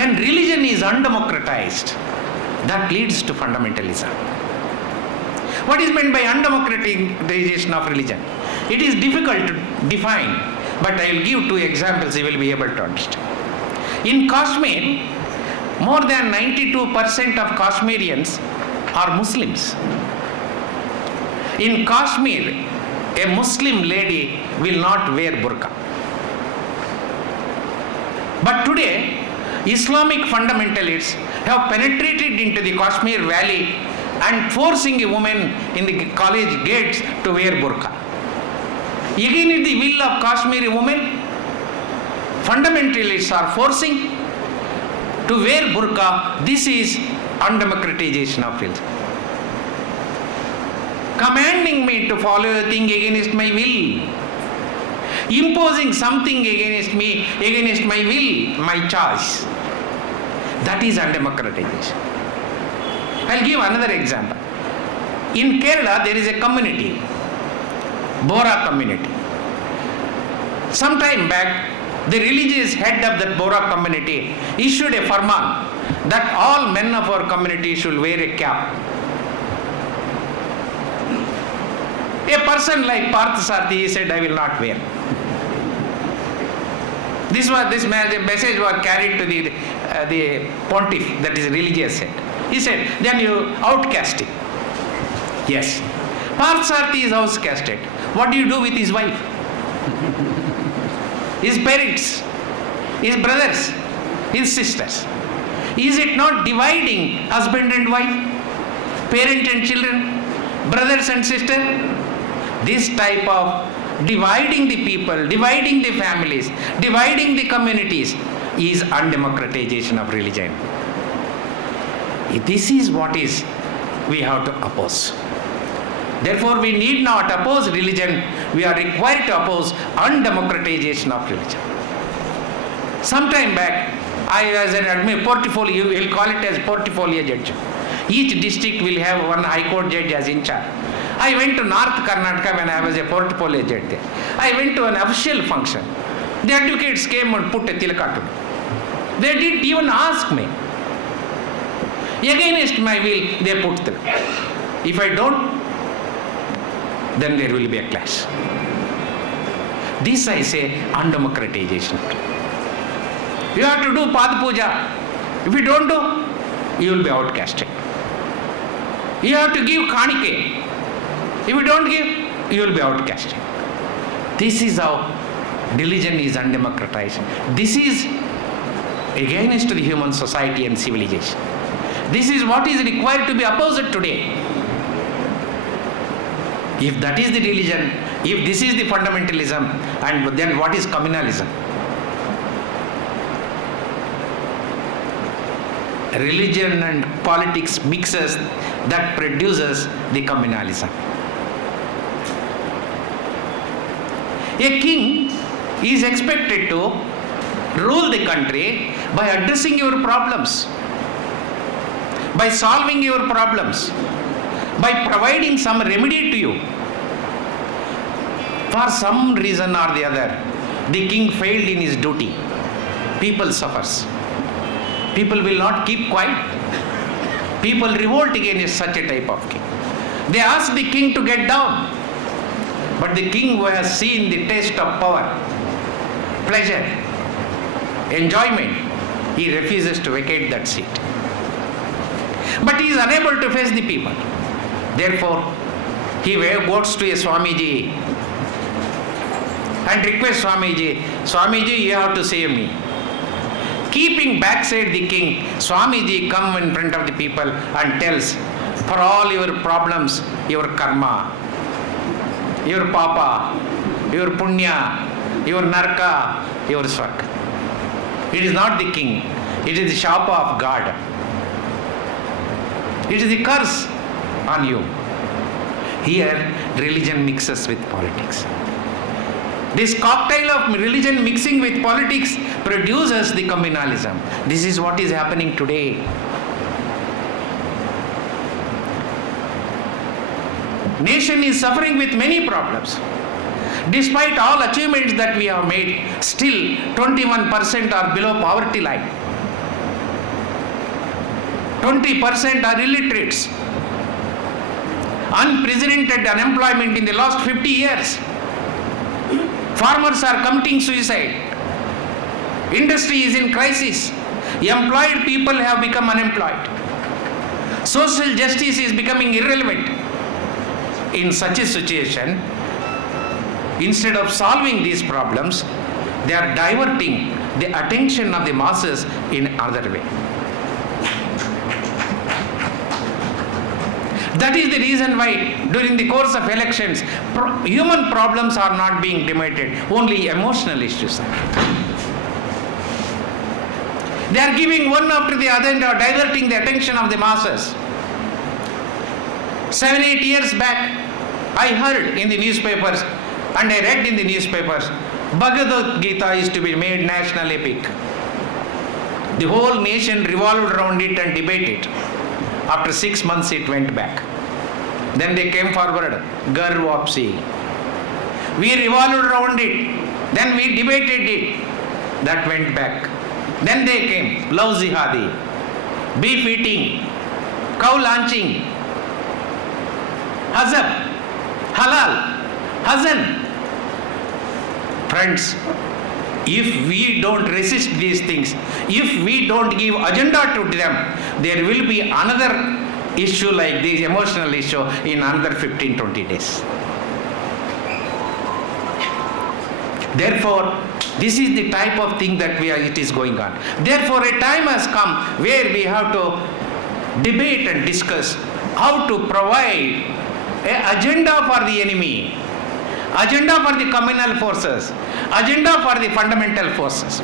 When religion is undemocratized, that leads to fundamentalism. What is meant by undemocratization of religion? It is difficult to define, but I will give two examples you will be able to understand. In Kashmir, more than 92% of Kashmirians are Muslims. In Kashmir, a Muslim lady will not wear burqa. But today, Islamic fundamentalists have penetrated into the Kashmir valley and forcing a woman in the college gates to wear burqa. Against the will of Kashmiri women, fundamentalists are forcing to wear burqa. This is undemocratization of religion. Commanding me to follow a thing against my will. Imposing something against me, against my will, my choice. That is undemocratization. I'll give another example. In Kerala, there is a community, Bora community. Some time back, the religious head of that Bora community issued a farman that all men of our community should wear a cap. A person like Parthasarthi, he said, I will not wear. This message was carried to the pontiff, that is religious head. He said, then you outcast him. Yes. Parthasarthi is outcasted. What do you do with his wife? His parents, his brothers, his sisters. Is it not dividing husband and wife, parent and children, brothers and sisters? This type of dividing the people, dividing the families, dividing the communities is undemocratization of religion. This is what is we have to oppose. Therefore, we need not oppose religion, we are required to oppose undemocratization of religion. Sometime back, I was an portfolio, you will call it as portfolio judge. Each district will have one high court judge as in charge. I went to North Karnataka when I was a portfolio judge there. I went to an official function. The advocates came and put a tilaka to me. They didn't even ask me. Against my will, they put tilaka. If I don't, then there will be a clash. This I say undemocratization. You have to do Pad Puja. If you don't do, you will be outcasted. You have to give Kanike. If you don't give, you will be outcasted. This is how religion is undemocratized. This is against the human society and civilization. This is what is required to be opposed today. If that is the religion, if this is the fundamentalism, and then what is communalism? Religion and politics mixes that produces the communalism. A king is expected to rule the country by addressing your problems, by solving your problems, by providing some remedy to you. For some reason or the other, the king failed in his duty. People suffers. People will not keep quiet. People revolt against such a type of king. They ask the king to get down. But the king who has seen the taste of power, pleasure, enjoyment, he refuses to vacate that seat. But he is unable to face the people. Therefore, he goes to a Swamiji and requests Swamiji, Swamiji, you have to save me. Keeping backside the king, Swamiji comes in front of the people and tells, for all your problems, your karma, your papa, your punya, your narka, your swarga. It is not the king, it is the shapa of God. It is the curse on you. Here, religion mixes with politics. This cocktail of religion mixing with politics produces the communalism. This is what is happening today. Nation is suffering with many problems. Despite all achievements that we have made, still 21% are below poverty line. 20% are illiterates. Unprecedented unemployment in the last 50 years. Farmers are committing suicide. Industry is in crisis. Employed people have become unemployed. Social justice is becoming irrelevant. In such a situation, instead of solving these problems, they are diverting the attention of the masses in another way. That is the reason why during the course of elections, human problems are not being debated, only emotional issues. They are giving one after the other and are diverting the attention of the masses. 7-8 years back, I heard in the newspapers and I read in the newspapers, Bhagavad Gita is to be made national epic. The whole nation revolved around it and debated. After 6 months it went back. Then they came forward, Gar Wapsi. We revolved around it. Then we debated it. That went back. Then they came, Love Jihadi, beef eating, cow launching, Hijab, Halal, Hazan. Friends, if we don't resist these things, if we don't give agenda to them, there will be another issue like this emotional issue in another 15-20 days. Therefore, this is the type of thing that it is going on. Therefore, a time has come where we have to debate and discuss how to provide an agenda for the enemy, agenda for the communal forces, agenda for the fundamental forces.